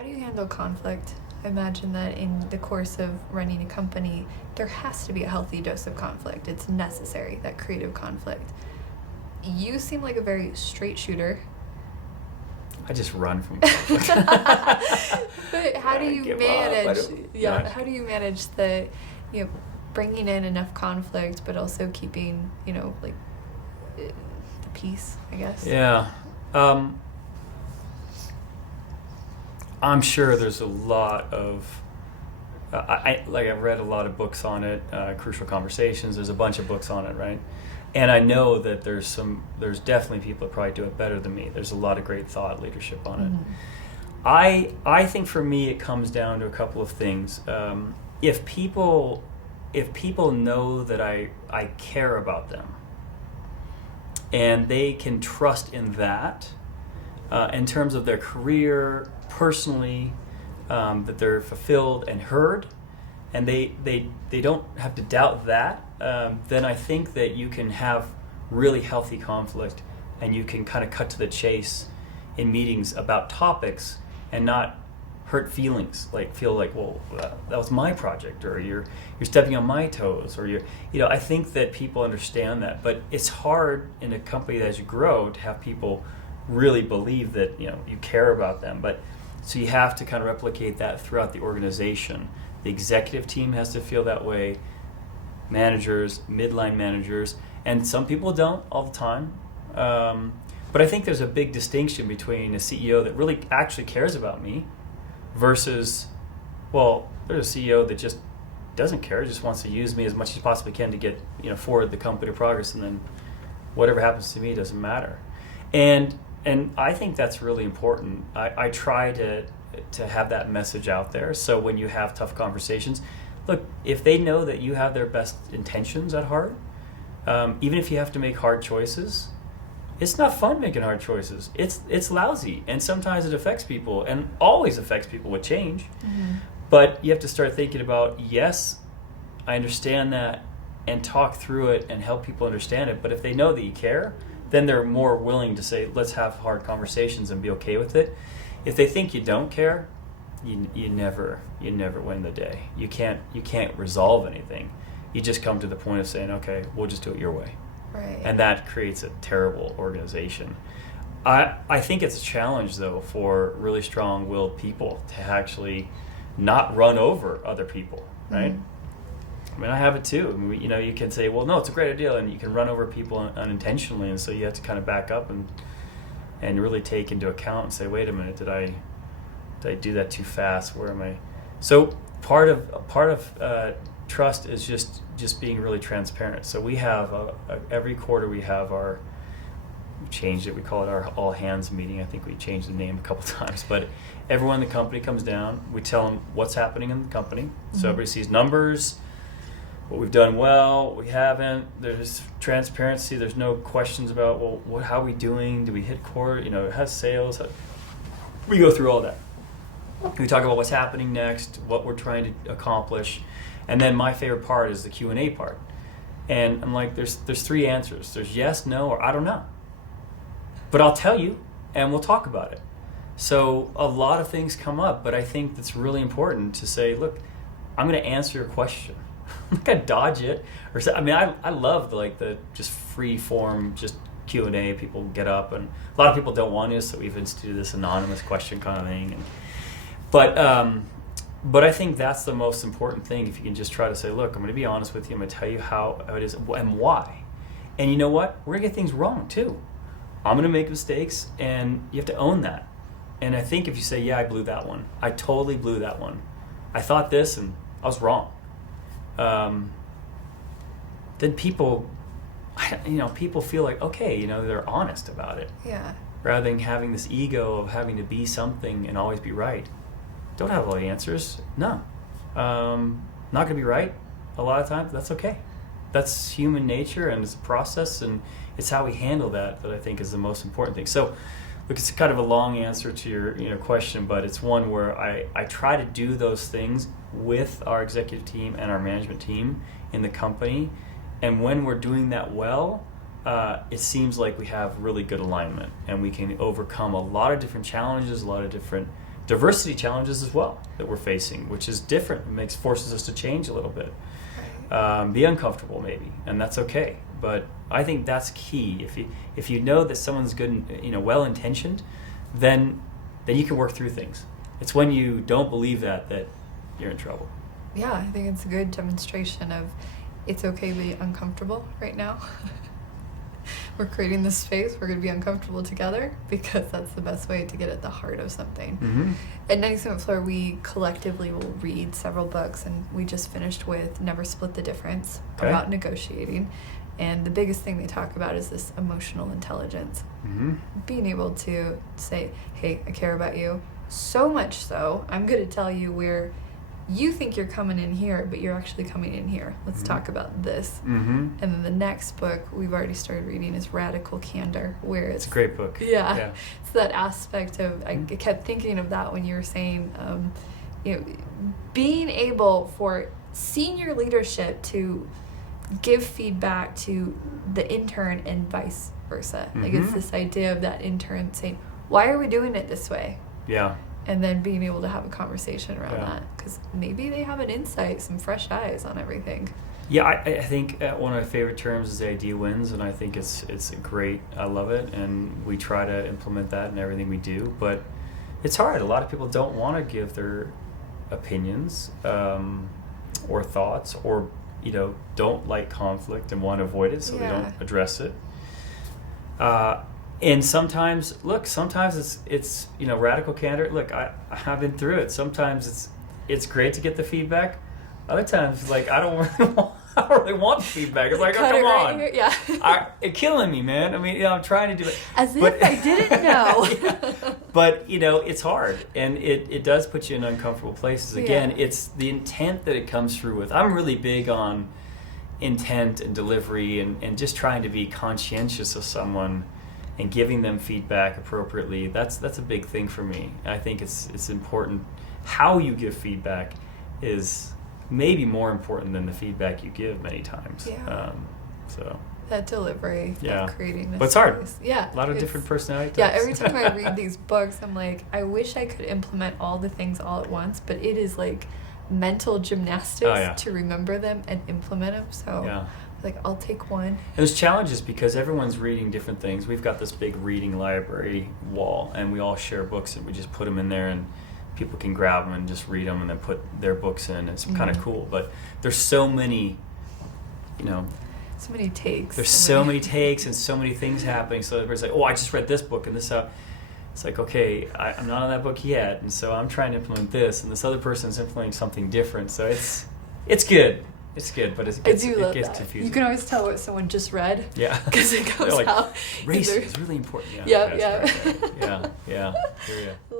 How do you handle conflict? I imagine that in the course of running a company, there has to be a healthy dose of conflict. It's necessary, that creative conflict. You seem like a very straight shooter. I just run from conflict. But how do you manage? How do you manage the, bringing in enough conflict, but also keeping, like the peace, I guess. Yeah. I'm sure there's a lot of, I've read a lot of books on it, Crucial Conversations, there's a bunch of books on it, right? And I know that there's definitely people that probably do it better than me. There's a lot of great thought leadership on it. Mm-hmm. I think for me it comes down to a couple of things. If people know that I care about them, and they can trust in that, in terms of their career, personally, that they're fulfilled and heard, and they don't have to doubt that, then I think that you can have really healthy conflict, and you can kind of cut to the chase in meetings about topics and not hurt feelings, feel like, well, that was my project, or you're stepping on my toes, or I think that people understand that, but it's hard in a company that as you grow to have people really believe that you care about them. But so you have to kind of replicate that throughout the organization. The executive team has to feel that way, managers, midline managers, and some people don't all the time. But I think there's a big distinction between a CEO that really actually cares about me versus, well, there's a CEO that just doesn't care, just wants to use me as much as he possibly can to get forward the company progress, and then whatever happens to me doesn't matter. And I think that's really important. I try to have that message out there, so when you have tough conversations, look, if they know that you have their best intentions at heart, even if you have to make hard choices, it's not fun making hard choices. It's lousy, and sometimes it affects people, and always affects people with change. Mm-hmm. But you have to start thinking about, yes, I understand that, and talk through it and help people understand it. But if they know that you care, then they're more willing to say, let's have hard conversations and be okay with it. If they think you don't care, you never win the day. You can't resolve anything. You just come to the point of saying, okay, we'll just do it your way. Right. And that creates a terrible organization. I think it's a challenge, though, for really strong-willed people to actually not run over other people, right? Mm-hmm. I mean, I have it too. I mean, you can say, well, no, it's a great idea, and you can run over people unintentionally, and so you have to kind of back up and really take into account and say, wait a minute, did I do that too fast? Where am I? So part of trust is just being really transparent. So we have every quarter we have we changed it. We call it our all hands meeting. I think we changed the name a couple times, but everyone in the company comes down. We tell them what's happening in the company. Mm-hmm. So everybody sees numbers, what we've done well, what we haven't. There's transparency. There's no questions about, well, how are we doing? Do we hit quarter? How's sales? We go through all that. We talk about what's happening next, what we're trying to accomplish. And then my favorite part is the Q&A part. And I'm like, there's three answers. There's yes, no, or I don't know. But I'll tell you, and we'll talk about it. So a lot of things come up, but I think that's really important to say, look, I'm going to answer your question. I'm not going to dodge it. I love the just free form, just Q&A. People get up, and a lot of people don't want to, so we've instituted this anonymous question kind of thing. But I think that's the most important thing. If you can just try to say, look, I'm going to be honest with you. I'm going to tell you how it is and why. And you know what? We're going to get things wrong too. I'm going to make mistakes, and you have to own that. And I think if you say, yeah, I blew that one. I totally blew that one. I thought this, and I was wrong. Then people feel like, okay, they're honest about it. Yeah. Rather than having this ego of having to be something and always be right. Don't have all the answers. No. Not going to be right a lot of times. That's okay. That's human nature, and it's a process, and it's how we handle that I think is the most important thing. So, look, it's kind of a long answer to your question, but it's one where I try to do those things with our executive team and our management team in the company. And when we're doing that well, it seems like we have really good alignment, and we can overcome a lot of different challenges, a lot of different diversity challenges as well that we're facing, which is different. It forces us to change a little bit, be uncomfortable maybe, and that's okay. But I think that's key. If you know that someone's good, well intentioned, then you can work through things. It's when you don't believe that you're in trouble. Yeah, I think it's a good demonstration of it's okay to be uncomfortable right now. We're creating this space. We're going to be uncomfortable together because that's the best way to get at the heart of something. Mm-hmm. At 97 Floor, we collectively will read several books, and we just finished with Never Split the Difference, about negotiating. And the biggest thing they talk about is this emotional intelligence. Mm-hmm. Being able to say, hey, I care about you. So much so, I'm going to tell you where you think you're coming in here, but you're actually coming in here. Let's talk about this. Mm-hmm. And then the next book we've already started reading is Radical Candor, where it's a great book. Yeah. It's that aspect of, I kept thinking of that when you were saying, being able for senior leadership to give feedback to the intern and vice versa. Mm-hmm. Like, it's this idea of that intern saying, why are we doing it this way? Yeah. And then being able to have a conversation around that, because maybe they have an insight, some fresh eyes on everything. Yeah, I think one of my favorite terms is the idea wins, and I think it's great. I love it, and we try to implement that in everything we do. But it's hard. A lot of people don't want to give their opinions or thoughts, or don't like conflict and want to avoid it, so they don't address it. And sometimes it's radical candor. Look, I've been through it. Sometimes it's great to get the feedback. Other times, I don't really want feedback. It's like, oh, come on, here. Yeah, it's killing me, man. I mean, I'm trying to do it as if I didn't know. Yeah. But it's hard, and it does put you in uncomfortable places. Again, it's the intent that it comes through with. I'm really big on intent and delivery, and just trying to be conscientious of someone and giving them feedback appropriately. That's a big thing for me. I think it's important. How you give feedback is maybe more important than the feedback you give many times. Yeah. So that delivery, that creating this but it's hard. Space. Yeah. A lot of different personality types. Yeah, every time I read these books, I'm like, I wish I could implement all the things all at once, but it is like mental gymnastics to remember them and implement them. So I'll take one. And there's challenges because everyone's reading different things. We've got this big reading library wall, and we all share books, and we just put them in there, and people can grab them and just read them and then put their books in. It's kind of cool. But there's so many, so many takes. There's so many takes and so many things happening. So everybody's like, oh, I just read this book and this out. It's like, okay, I'm not on that book yet, and so I'm trying to implement this, and this other person's implementing something different. So it's good. It's good, but it gets confusing. You can always tell what someone just read. Yeah. Because it goes out. Race is really important. Yeah. Yeah. Here you go.